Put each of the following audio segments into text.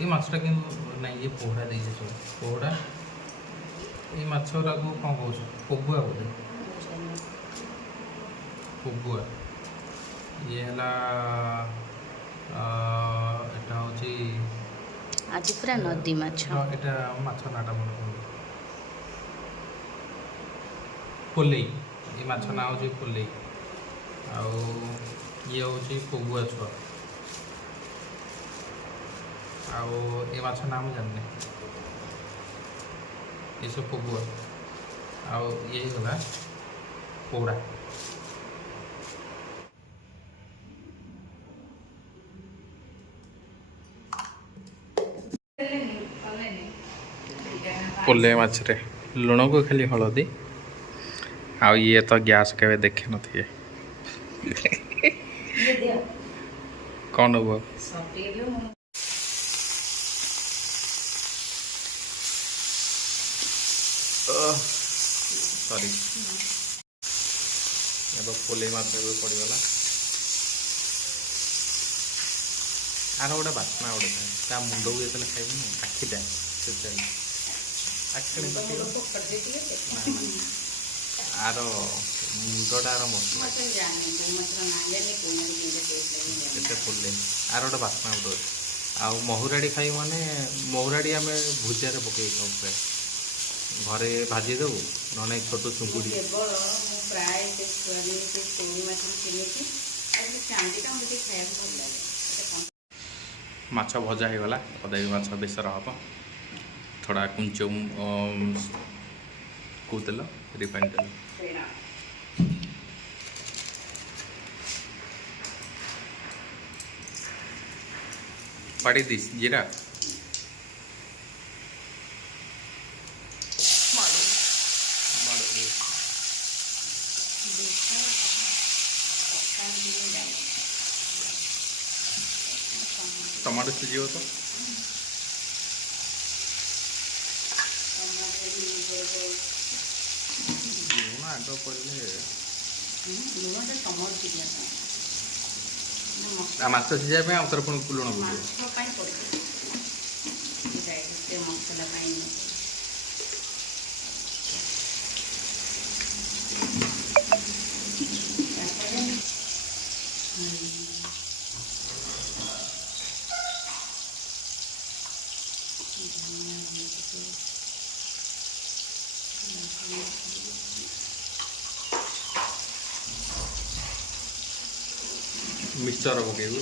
ये माछटा कि नहीं ये पोहड़ा देखे सब पोहड़ा ये माछरा को कौन कौन पगुआ बोले पगुआ ये है एटा हूँ आज पूरा नदी माछ हाँ एटा माछ नाटा मन पड़े पोलई ये माछ ना हूँ पोलई आउ ये हूँ पगुआ छुआ आउ ये माछ ना मुझे जाननी ये सब पगुआ आउ ये गला पोड़ा पोले माछरे लुण को खाली हलदी आ ये तो गैस के देखे नथिए कौन हो सॉरी अब पोले माछ पड़गला आर गोटे बास्ना गोटे था मुंड को जो खाइबू आखिटा से आखि आर मुंडटार केते पोले आर गोटे बास्ना गोटे आ महुराड़ी खाई माने महुराड़ी आम भुजिया पकई खाऊ प्राय घरे भाजी देबू ना छोट चुंगुड़ी माछ भजा हो गला अदा माछ बेसर हम थोड़ा कुंच को तेल रिफाइन तेल पड़ी दी जीरा टमाटो सीझ तो लुण आग पड़े माछ सीझापी आउथर पुणी लुण मिक्सचर पकेबू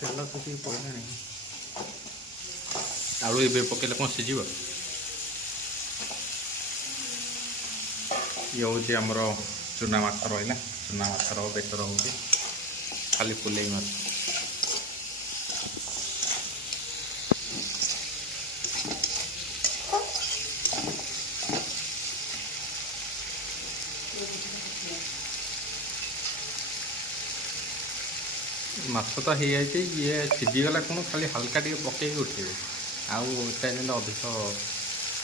तेल तो पड़े आलू ए पकड़े कौन सीझ ये हूँ आमर चूना माछ रहा चूना माछर बेसर हो खाली पुलई माछ माछ तो हो जाए ये सीझीगला कौन खाली हल्का टे पकई उठे आउटा अधिक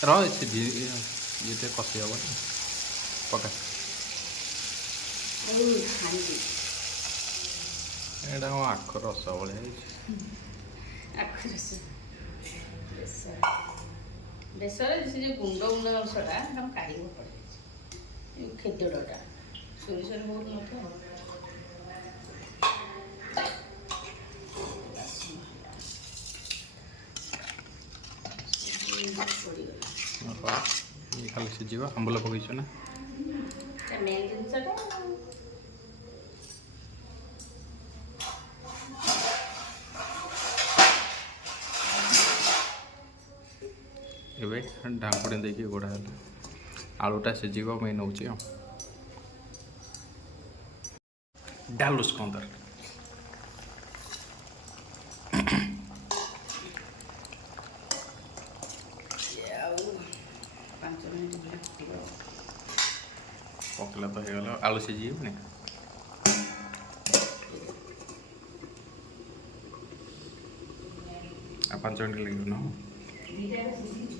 रही ये कषि हम पका एटा आख रस बेसर से गुंड गुंड अंशटा काढ़ पड़े खेदड़टा सोरिष बहुत नथ खाली सीझ आंबल पकईच ना मेन जिनसटा एबे ढांकुड़ी देकी गोड़ा आलूटा सीझ मेन हूँ डालुस कंदर 5 ମିନିଟ୍ ପରେ ଫୁଟିବ। ପକେଇଲା ତ ହେଇଗଲା ଆଳୁ ସିଝିବନି। ଆଉ 5 ମିନିଟ୍ ଲାଗିବ ନା? ଦୁଇଟା ସିଝିକି